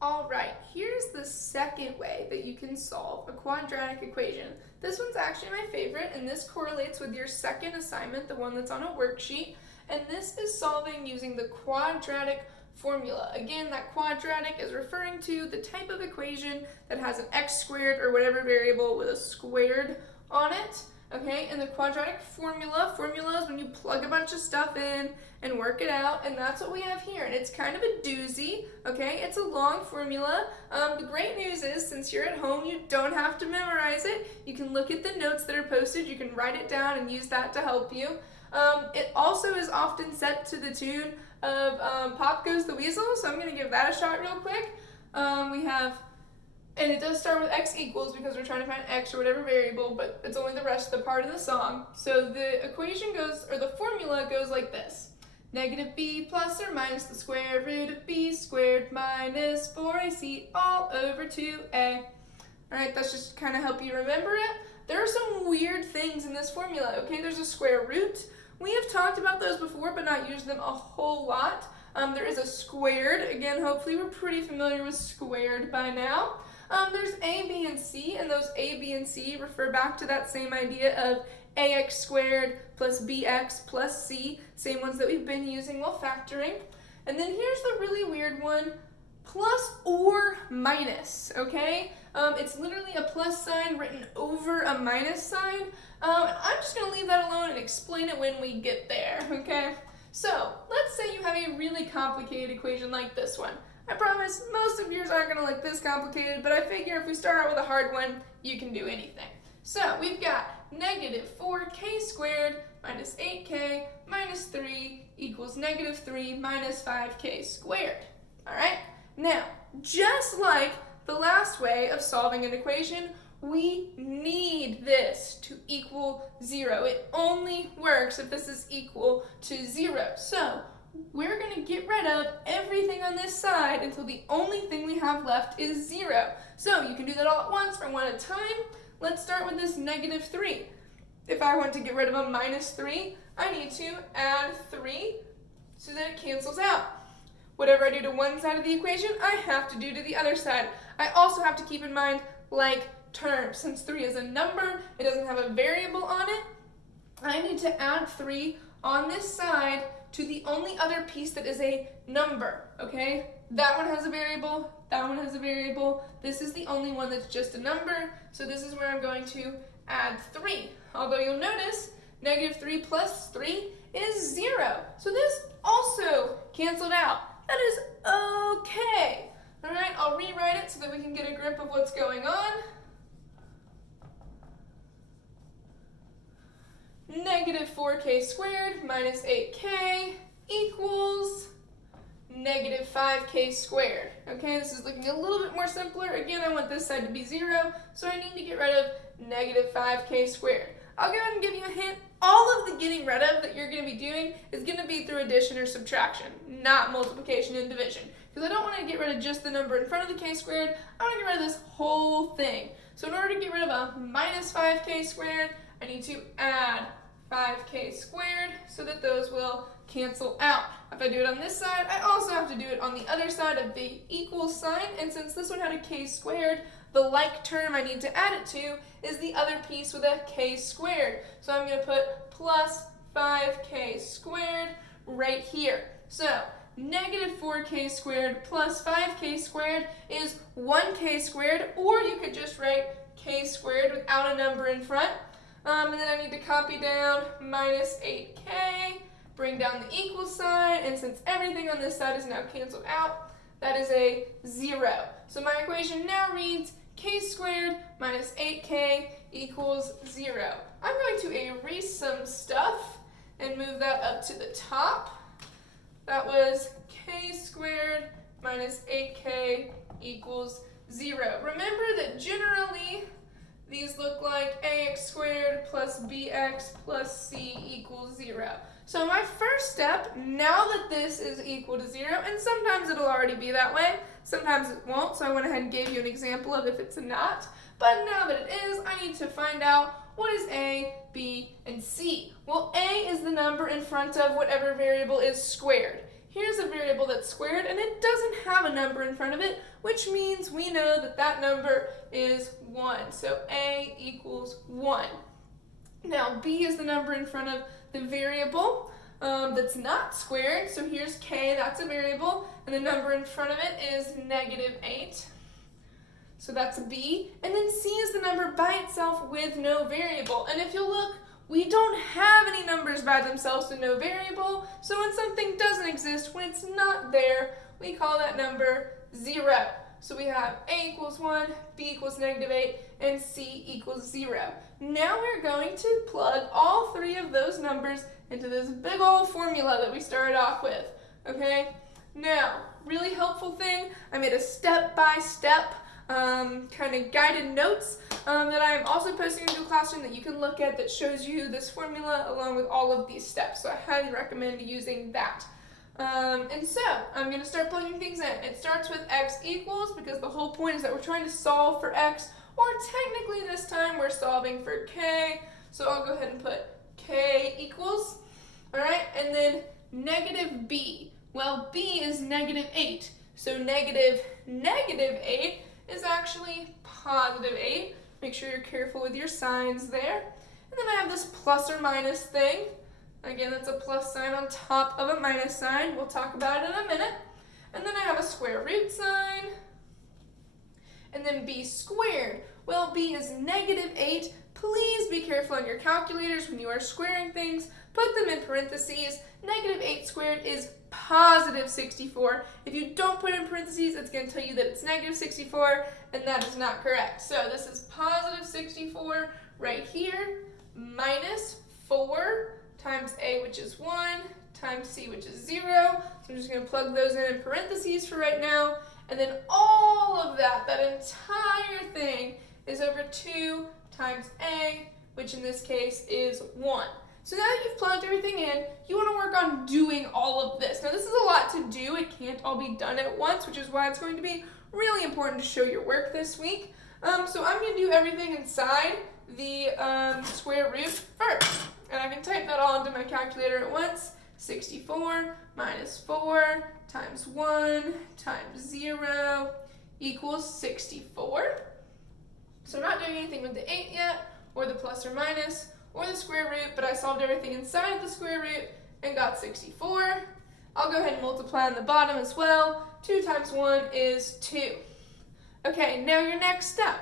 All right, here's the second way that you can solve a quadratic equation. This one's actually my favorite, and this correlates with your second assignment, the one that's on a worksheet. And this is solving using the quadratic formula. Again, that quadratic is referring to the type of equation that has an x squared or whatever variable with a squared on it. Okay, and the quadratic formula is when you plug a bunch of stuff in and work it out, and that's what we have here. And it's kind of a doozy, okay? It's a long formula. The great news is, since you're at home, you don't have to memorize it. You can look at the notes that are posted, you can write it down and use that to help you. It also is often set to the tune of Pop Goes the Weasel, so I'm going to give that a shot real quick. And it does start with x equals because we're trying to find x or whatever variable, but it's only the rest of the part of the song. So the equation goes, or the formula goes like this. Negative b plus or minus the square root of b squared minus 4ac all over 2a. All right, that's just kind of help you remember it. There are some weird things in this formula, okay? There's a square root. We have talked about those before, but not used them a whole lot. There is a squared. Again, hopefully we're pretty familiar with squared by now. There's a, b, and c, and those a, b, and c refer back to that same idea of ax squared plus bx plus c, same ones that we've been using while factoring. And then here's the really weird one, plus or minus, okay? It's literally a plus sign written over a minus sign. I'm just going to leave that alone and explain it when we get there, okay? So let's say you have a really complicated equation like this one. I promise most of yours aren't going to look this complicated, but I figure if we start out with a hard one, you can do anything. So we've got negative 4k squared minus 8k minus 3 equals negative 3 minus 5k squared. All right? Now, just like the last way of solving an equation, we need this to equal 0. It only works if this is equal to 0. So we're going to get rid of everything on this side until the only thing we have left is 0. So you can do that all at once or one at a time. Let's start with this negative 3. If I want to get rid of a minus 3, I need to add 3 so that it cancels out. Whatever I do to one side of the equation, I have to do to the other side. I also have to keep in mind like terms. Since 3 is a number, it doesn't have a variable on it, I need to add 3 on this side to the only other piece that is a number, okay? That one has a variable, that one has a variable. This is the only one that's just a number, so this is where I'm going to add 3. Although you'll notice, negative 3 plus 3 is 0. So this also canceled out. That is okay. All right, I'll rewrite it so that we can get a grip of what's going on. Negative 4k squared minus 8k equals negative 5k squared. Okay, this is looking a little bit more simpler. Again, I want this side to be 0, so I need to get rid of negative 5k squared. I'll go ahead and give you a hint. All of the getting rid of that you're going to be doing is going to be through addition or subtraction, not multiplication and division. Because I don't want to get rid of just the number in front of the k squared. I want to get rid of this whole thing. So in order to get rid of a minus 5k squared, I need to add 5k squared so that those will cancel out. If I do it on this side, I also have to do it on the other side of the equal sign, and since this one had a k squared, the like term I need to add it to is the other piece with a k squared. So I'm going to put plus 5k squared right here. So negative 4k squared plus 5k squared is 1k squared, or you could just write k squared without a number in front. And then I need to copy down minus 8k, bring down the equal sign, and since everything on this side is now canceled out, that is a 0. So my equation now reads k squared minus 8k equals 0. I'm going to erase some stuff and move that up to the top. That was k squared minus 8k equals 0. Remember that generally these look like ax squared plus bx plus c equals 0. So my first step, now that this is equal to 0, and sometimes it'll already be that way, sometimes it won't, so I went ahead and gave you an example of if it's not. But now that it is, I need to find out what is a, b, and c. Well, a is the number in front of whatever variable is squared. here's a variable that's squared and it doesn't have a number in front of it, which means we know that that number is 1. So a equals 1. Now b is the number in front of the variable that's not squared. So here's k, that's a variable, and the number in front of it is -8. So that's b. And then c is the number by itself with no variable. And if you look, we don't have any numbers by themselves with no variable. So when something doesn't exist, when it's not there, we call that number 0. So we have a equals 1, b equals -8, and c equals 0. Now we're going to plug all three of those numbers into this big old formula that we started off with, okay? Now, really helpful thing, I made a step-by-step kind of guided notes that I am also posting into a classroom that you can look at that shows you this formula along with all of these steps. So I highly recommend using that. And so I'm going to start plugging things in. It starts with x equals because the whole point is that we're trying to solve for x, or technically this time we're solving for k. So I'll go ahead and put k equals, all right, and then -b. Well, b is -8, so negative 8 is actually +8. Make sure you're careful with your signs there. And then I have this plus or minus thing. Again, that's a plus sign on top of a minus sign. We'll talk about it in a minute. And then I have a square root sign. And then b squared. Well, b is -8. Please be careful on your calculators when you are squaring things. Put them in parentheses. -8 squared is +64. If you don't put it in parentheses, it's going to tell you that it's -64, and that is not correct. So this is +64 right here, minus 4 times a, which is 1, times c, which is 0. So I'm just going to plug those in parentheses for right now. And then all of that entire thing, is over 2 times a, which in this case is 1. So now that you've plugged everything in, you want to work on doing all of this. Now this is a lot to do. It can't all be done at once, which is why it's going to be really important to show your work this week. So I'm going to do everything inside the square root first. And I can type that all into my calculator at once. 64 minus 4 times 1 times 0 equals 64. So I'm not doing anything with the 8 yet, or the plus or minus, or the square root, but I solved everything inside of the square root and got 64. I'll go ahead and multiply on the bottom as well. 2 times 1 is 2. Okay, now your next step.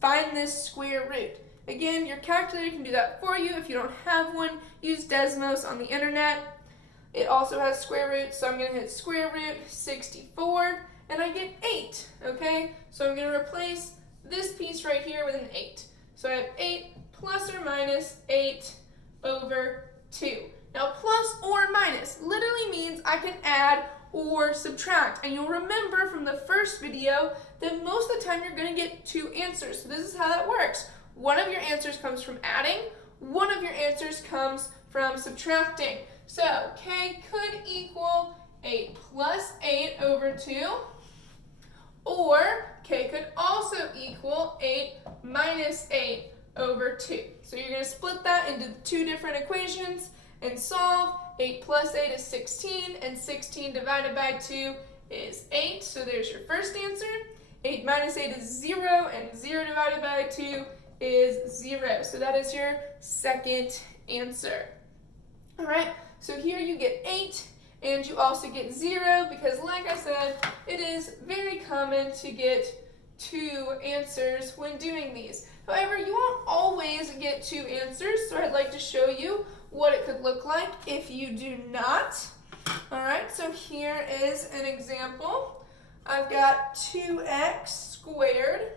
Find this square root. Again, your calculator can do that for you. If you don't have one, use Desmos on the internet. It also has square roots, so I'm going to hit square root 64, and I get 8, okay? So I'm going to replace this piece right here with an 8. So I have 8 plus or minus 8 over 2. Now plus or minus literally means I can add or subtract. And you'll remember from the first video that most of the time you're going to get 2 answers. So this is how that works. One of your answers comes from adding. One of your answers comes from subtracting. So k could equal 8 plus 8 over 2. Or k could also equal 8 minus 8 over 2. So you're going to split that into 2 different equations and solve. 8 plus 8 is 16, and 16 divided by 2 is 8. So there's your first answer. 8 minus 8 is 0, and 0 divided by 2 is 0. So that is your second answer. All right, so here you get 8, and you also get 0, because like I said, it is very common to get 2 answers when doing these. However, you won't always get 2 answers, so I'd like to show you what it could look like if you do not. All right, so here is an example. I've got 2x squared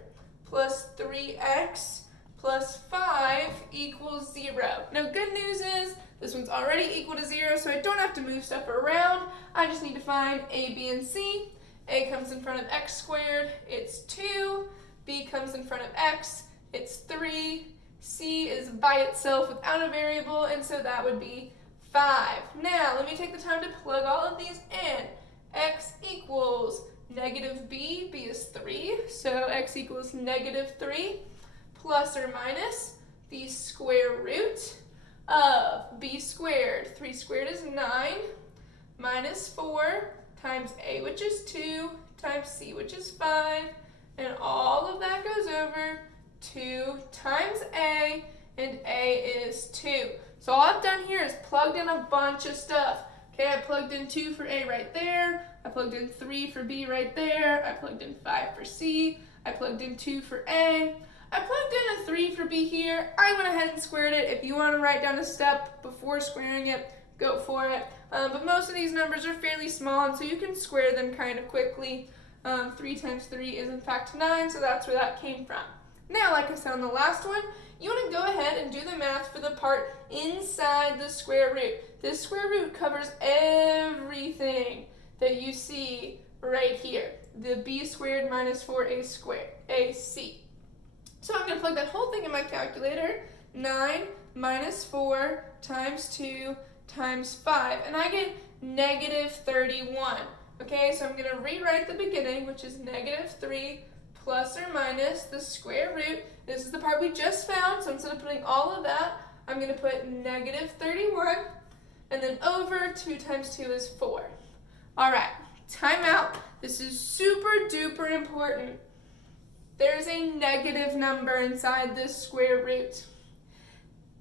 plus 3x plus 5 equals 0. Now, good news is this one's already equal to 0, so I don't have to move stuff around. I just need to find a, b, and c. A comes in front of x squared, it's 2. B comes in front of x, it's 3. C is by itself without a variable, and so that would be 5. Now, let me take the time to plug all of these in. X equals -b, b is 3, so x equals -3, plus or minus the square root of b squared. 3 squared is 9, minus 4 times a, which is 2, times c, which is 5, and all of that goes over 2 times a, and a is 2. So all I've done here is plugged in a bunch of stuff. Okay, I plugged in 2 for a right there, I plugged in 3 for b right there, I plugged in 5 for c, I plugged in 2 for a, I plugged in a 3 for b here. I went ahead and squared it. If you want to write down a step before squaring it, go for it. But most of these numbers are fairly small, and so you can square them kind of quickly. 3 times 3 is in fact 9, so that's where that came from. Now, like I said on the last one, you want to go ahead and do the math for the part inside the square root. This square root covers everything that you see right here. The b squared minus 4a squared, ac. So I'm going to plug that whole thing in my calculator. 9 minus 4 times 2 times 5. And I get negative 31. Okay, so I'm going to rewrite the beginning, which is negative 3 plus or minus the square root. This is the part we just found, so instead of putting all of that, I'm going to put negative 31. And then over 2 times 2 is 4. All right, time out. This is super duper important. There's a negative number inside this square root.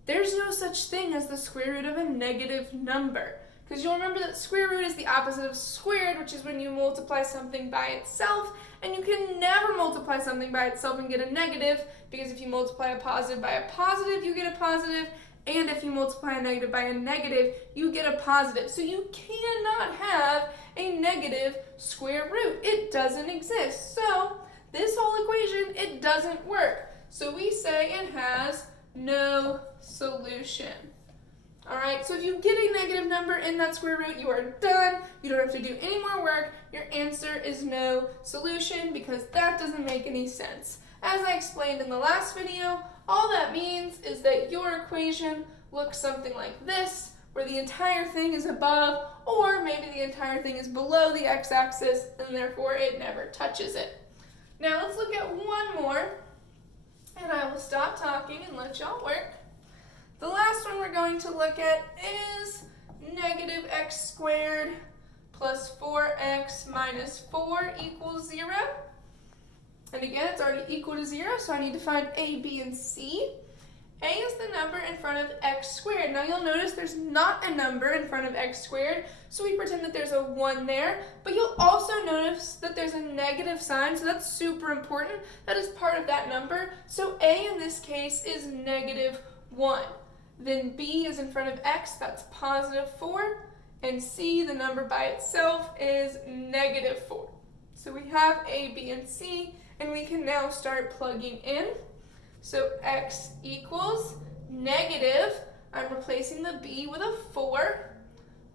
There's no such thing as the square root of a negative number, because you'll remember that square root is the opposite of squared, which is when you multiply something by itself, and you can never multiply something by itself and get a negative, because if you multiply a positive by a positive, you get a positive, and if you multiply a negative by a negative, you get a positive. So you cannot have a negative square root. It doesn't exist. So this whole equation, it doesn't work. So we say it has no solution. All right, so if you get a negative number in that square root, you are done. You don't have to do any more work. Your answer is no solution, because that doesn't make any sense. As I explained in the last video, all that means is that your equation looks something like this, where the entire thing is above, or maybe the entire thing is below the x-axis, and therefore it never touches it. Now let's look at one more, and I will stop talking and let y'all work. The last one we're going to look at is negative x squared plus 4x minus 4 equals 0. And again, it's already equal to 0, so I need to find a, b, and c. A is the number in front of x squared. Now you'll notice there's not a number in front of x squared, so we pretend that there's a 1 there. But you'll also notice that there's a negative sign, so that's super important. That is part of that number. So a in this case is negative 1. Then b is in front of x, that's positive 4. And c, the number by itself, is negative 4. So we have a, b, and c, and we can now start plugging in. So x equals negative, I'm replacing the b with a 4,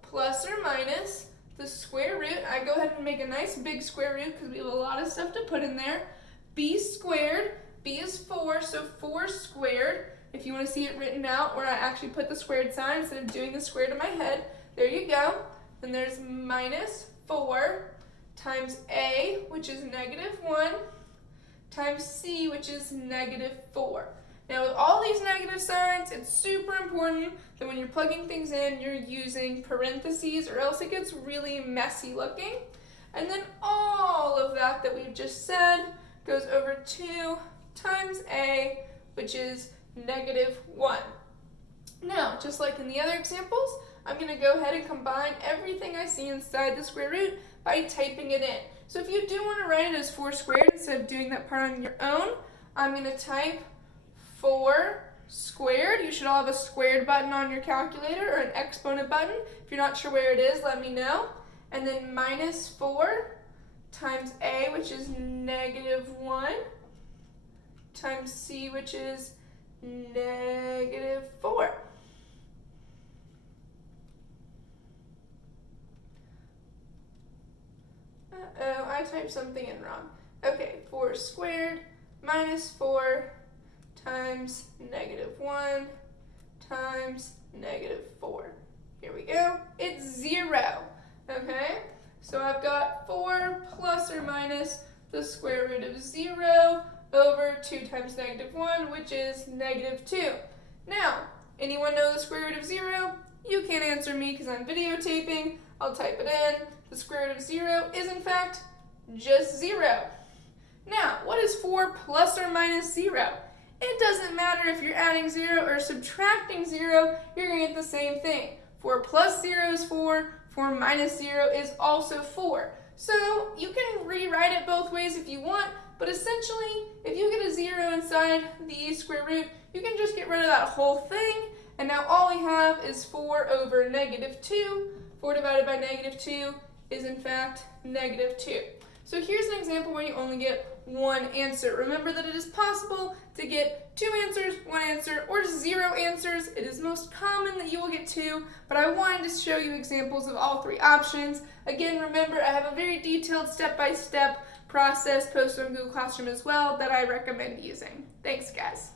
plus or minus the square root. I go ahead and make a nice big square root because we have a lot of stuff to put in there. B squared, b is 4, so 4 squared. If you want to see it written out where I actually put the squared sign instead of doing the squared in my head, there you go. Then there's minus 4 times a, which is negative 1, times c, which is negative 4. Now with all these negative signs, it's super important that when you're plugging things in, you're using parentheses, or else it gets really messy looking. And then all of that we've just said goes over 2 times a, which is negative 1. Now, just like in the other examples, I'm going to go ahead and combine everything I see inside the square root by typing it in. So if you do want to write it as 4 squared instead of doing that part on your own, I'm going to type 4 squared. You should all have a squared button on your calculator or an exponent button. If you're not sure where it is, let me know. And then minus 4 times a, which is negative 1, times c, which is negative 4. Uh-oh, I typed something in wrong. Okay, 4 squared minus 4 times negative 1 times negative 4. Here we go. It's 0. Okay, so I've got 4 plus or minus the square root of 0 over 2 times negative 1, which is negative 2. Now, anyone know the square root of 0? You can't answer me because I'm videotaping. I'll type it in. The square root of 0 is in fact just 0. Now, what is 4 plus or minus 0? It doesn't matter if you're adding 0 or subtracting 0, you're going to get the same thing. 4 plus 0 is 4, 4 minus 0 is also 4. So you can rewrite it both ways if you want, but essentially, if you get a 0 inside the square root, you can just get rid of that whole thing, and now all we have is 4 over negative 2. 4 divided by negative 2 is in fact negative 2. So here's an example where you only get one answer. Remember that it is possible to get 2 answers, 1 answer, or 0 answers. It is most common that you will get 2, but I wanted to show you examples of all 3 options. Again, remember, I have a very detailed step-by-step process posted on Google Classroom as well that I recommend using. Thanks, guys.